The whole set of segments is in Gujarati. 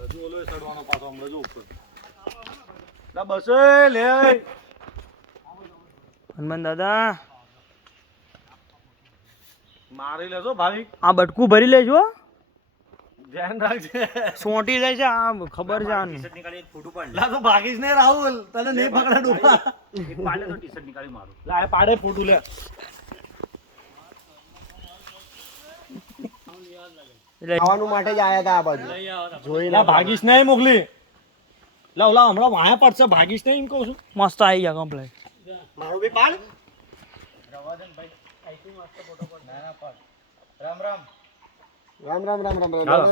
હજુ ઓલો ચડવાનો પાછો હમણાં જો ઉપર બસ લે હનુમાન દાદા મારી લેજો ભાવિક આ બટકું ભરી લેજો ધ્યાન રાખજે સોટી જાય છે આ ખબર છે આને ટી-શર્ટ નીકાળી એક ફોટો પાડ લા તો ભાગીશ ને રાહુલ તને નહીં પકડે ડૂબા એક પાડે તો ટી-શર્ટ નીકાળી મારું લા એ પાડે ફોટો લે ખાવાનું માટે જ આયા હતા આ બાજુ જોઈ લા ભાગીશ નહીં મોકલી લા ઓલા હમણાં વાયા પડશે ભાગીશ નહીં એમ કહું છું મસ્ત આવી ગયા કમ્પ્લેટ મારું બી પાડ રામ રામ રામ રામ રામ રામ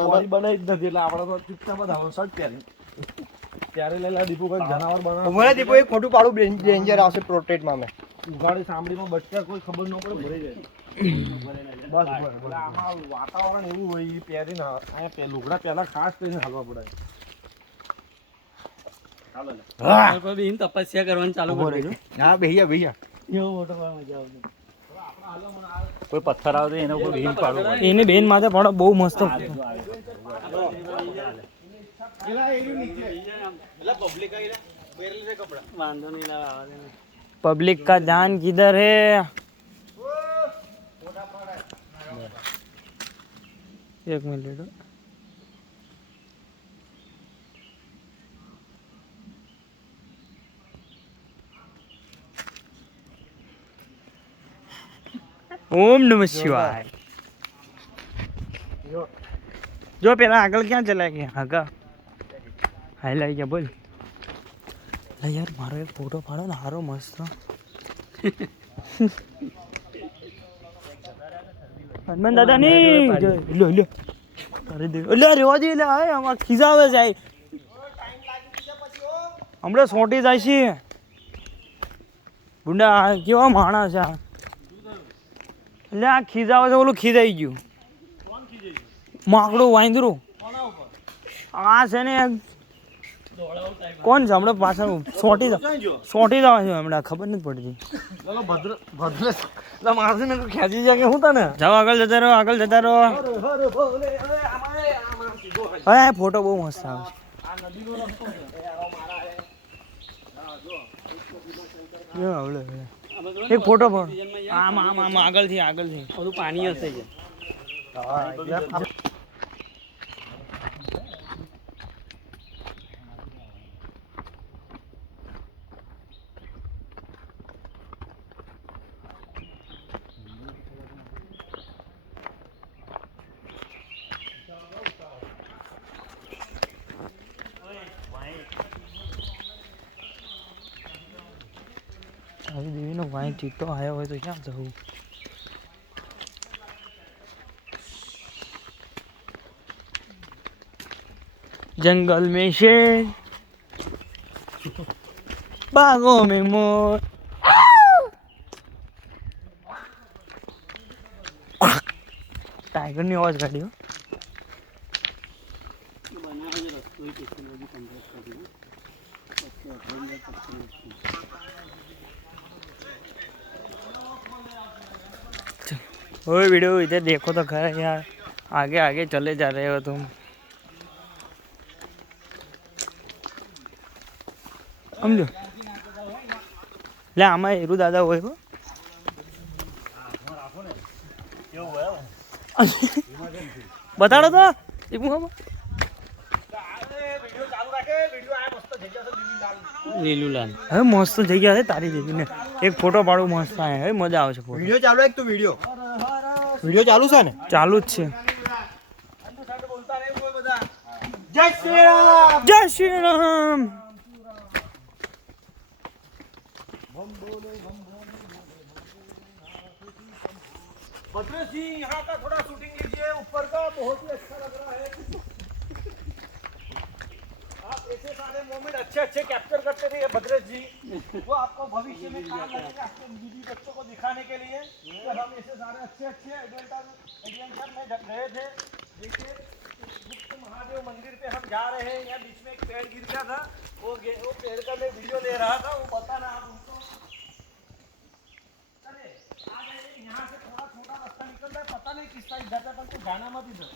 બોડી બનાવી જ નથી એટલે આપણે તો ચૂપચાપ જ આવો શર્ટ પહેરી ત્યારે લેલા દીપુ કઈ જનાવર બનાવ મને દીપો એક ખોટું પાડું ડેન્જર આવશે પ્રોટેટમાં મેં ઉઘાડી સાંભળીમાં બચકા કોઈ ખબર ન પડે ભરાઈ જાય બસ એટલે આમાં વાતાવરણ એવું હોય એ પહેરીને અહીંયા લુગડા પહેલા ખાસ કરીને હાલવા પડે તપસ્યા કરવાનું ચાલુ કરી હા ભૈયા ભૈયા એવો મોટો મજા આવતી કોઈ પથ્થર આવે તો એના ઉપર ભીમ પાડો એને બેન માથે પડો બહુ મસ્ત पब्लिक का ध्यान किधर है एक मिनट ओम नमः शिवाय जो पेला आगल क्या चला गया आगा हाईलाइट क्या बोल यार मारो एक फोटो फाड़ो ना हारो मस्त हनुमान दादा नहीं लो लो अरे देखो लो रेवा दे ले आए हम खिजावे जाए हमरे सोटी जाय छी बुंडा केवा माणस છે એટલે આ ખીજાવે છે ઓલું ખીજાઈ ગયું માકડું વાંદરું આ છે ને કોણ છે હમણાં પાછળ સોટી જવા છે હમણાં ખબર નથી પડતી ચાલો ભદ્ર મારથી ને ખેંચી જાય કે હું તને જાઓ આગળ જતા રહો હવે ફોટો બહુ મસ્ત આવે એક ફોટો પણ આમ આમ આમ આગળથી બધું પાણી હશે દેવીનો વાય ચીટો આવ્યો હોય તો ક્યાં જવું जंगल में शेर बागों में मोर टाइगर ने आवाज काढ़ी हो वीडियो इधर देखो तो खैर यार आगे आगे चले जा रहे हो तुम समझो ले आमा हीरू दादा હોય હો બતાડો તો લીલુલાલ હવે મસ્ત જગ્યા છે તારી દેવીને એક ફોટો પાડું મસ્ત આવે હવે મજા આવે છે ફોટો વિડિયો ચાલુ એક તો વિડિયો ચાલુ છે ને ચાલુ જ છે જય શ્રી રામ જય શ્રી રામ भद्र सिंह यहाँ का थोड़ा शूटिंग लीजिए ऊपर का बहुत ही अच्छा लग रहा है आप ऐसे सारे मोमेंट अच्छे अच्छे कैप्चर करते रहिए भद्रेश जी वो आपको भविष्य में काम लगेगा आपके बीवी बच्चों को दिखाने के लिए तो हम ऐसे सारे अच्छे अच्छे एडवेंचर में गए थे देखिए गुप्त महादेव मंदिर पे हम जा रहे हैं यहाँ बीच में एक पेड़ गिर गया था वो पेड़ का मैं वीडियो ले रहा था वो बताना आप उनको चलिए आ गए यहाँ से थोड़ा छोटा रास्ता निकलता है, पता नहीं किस साइड जाता है, पर तो जाना मत इधर।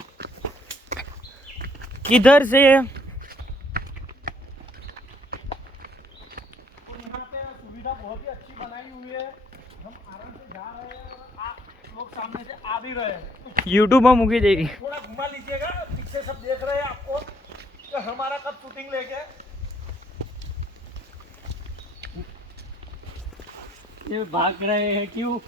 किधर से? तो यहाँ पे सुविधा बहुत ही अच्छी बनाई हुई है, हम आराम से जा रहे हैं और आप लोग सामने से आ भी रहे हैं। यूट्यूब में मूकी देगी। थोड़ा घुमा लीजिएगा, पीछे सब देख रहे हैं आपको कि हमारा कब शूटिंग लेके। ये भाग रहे हैं क्यों?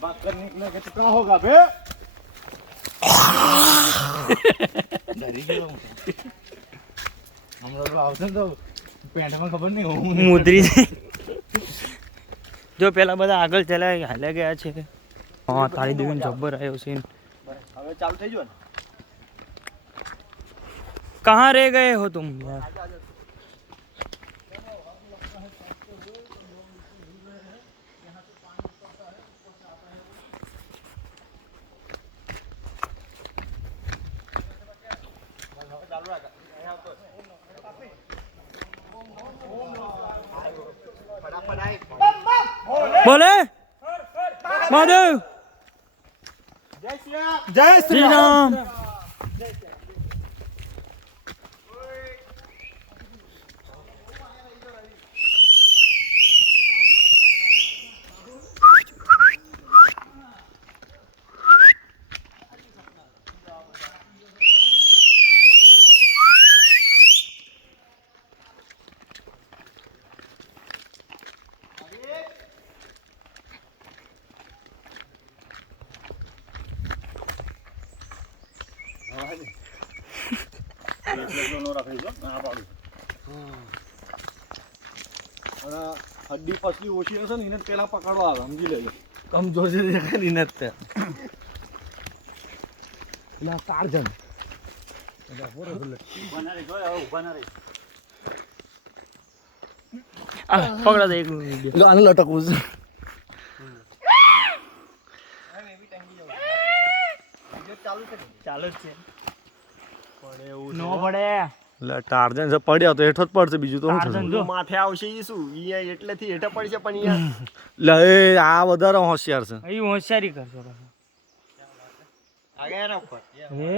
बात करने निकले तो क्या होगा बे? हम लोग આવશે તો પેન્ટમાં ખબર નહીં હું મુદ્રી જો પેલા બધા આગળ ચલાય હાલે ગયા છે. હા તારી દેવીને જબ્બર આવ્યો સીન. હવે ચાલુ થઈ ગયો ને. कहाँ रह गए हो तुम यार? बोले महादेव જય श्री राम. હડ્ડી ફસલી ઓછી હશે ને એને પેલા પકડવા આવે, સમજી લેજો. કમજોર છે દેખાય ને જ તે પેલા ટાર્જન पकड़ा दे एक वीडियो. આને લટકવું છે. ચાલુ જ છે. નો પડે. ટાર્જન છે પડ્યા તો હેઠો જ પડશે, બીજું તો શું ટાર્જન થશે? જો. માથે આવશે ઈ શું ઈ એટલેથી હેઠે પડશે પણ ઈ લે એ આ વધારે હોશિયાર છે. અહીં હોશિયારી કરશો. આ ગયા ને ઉપર હે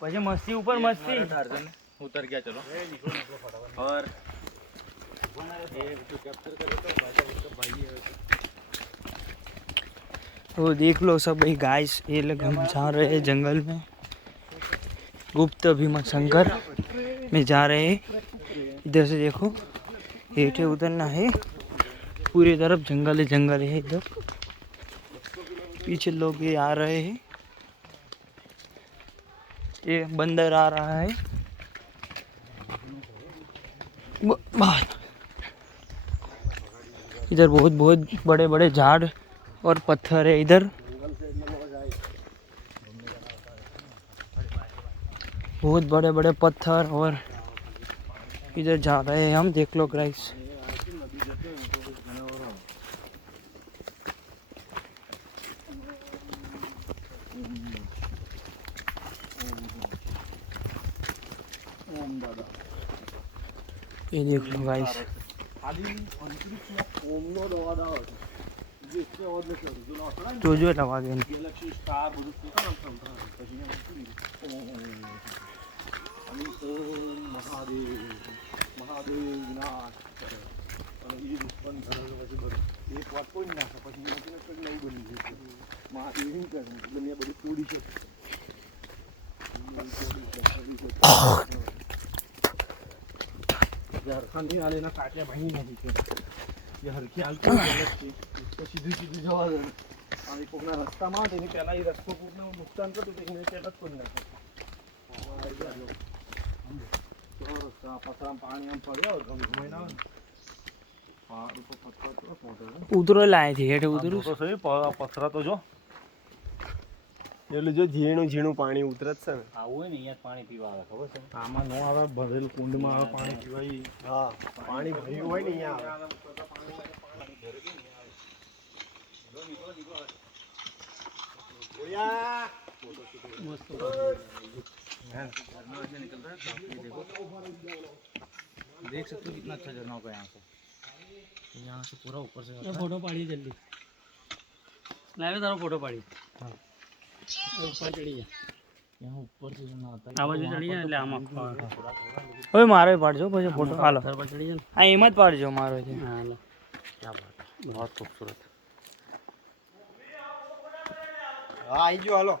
પછી મસ્તી ઉપર મસ્તી. उतर गया चलो और वो देख लो सब भाई गाइस, ये लोग हम जा रहे हैं जंगल में. गुप्त भीमा शंकर में जा रहे हैं. इधर से देखो हेठे उतरना है, पूरी तरफ जंगल ही जंगल है. इधर पीछे लोग ये आ रहे हैं, ये बंदर आ रहा है. इधर बहुत बहुत बड़े बड़े झाड़ और पत्थर है. इधर बहुत बड़े बड़े पत्थर और इधर जा रहे हैं हम. देख लो गाइस. ये देख लो गाइस. तो जो लगा गए એક વાત કોઈ નાખે પછી નવું બની જશે. મહાદેવ દુનિયા બધી પૂરી છે. ઝારખંડથી આલેના કાંઠે ભાઈ નથી કે એ હરખી હાલતી તો સીધું સીધું જવા દે. અને કોકના રસ્તામાં તેની પહેલાં એ રસ્તો કોકને નુકસાન કરતું તેને પહેલાં જ કોઈ નાખે. રસ્તા પથરામાં પાણી આમ પડ્યા હોય તો ઘુમાઈને આવે ને પહાડ ઉપર પથ્થર તો મોટો उतरो लाए थे हेठे उतरो. તો સહી પથરા તો જો એટલું જો ઝીણું ઝીણું પાણી ઉતરે છે ને. આવું હોય ને અહીંયા જ પાણી પીવા આવે ખબર છે આમાં નો આવે ભરેલ કુંડમાં આવે પાણી પીવાય. હા પાણી ભર્યું હોય ને અહીંયા આવે. ઓયા! देख सकते हो कितना अच्छा झरना होगा यहाँ से पूरा ऊपर से ફોટો પાડી જલ્દી લાવે તારો ફોટો પાડી ઉપર ચડી જા यहाँ ऊपर से झरना आता આ બાજુ ચડી જાય એટલે આમાં હવે મારો પાડજો પછી ફોટો હાલો ચડી જાય હા એમ જ પાડજો મારો છે હાલો क्या बात है बहुत खूबसूरत. હા આવી ગયો હાલો.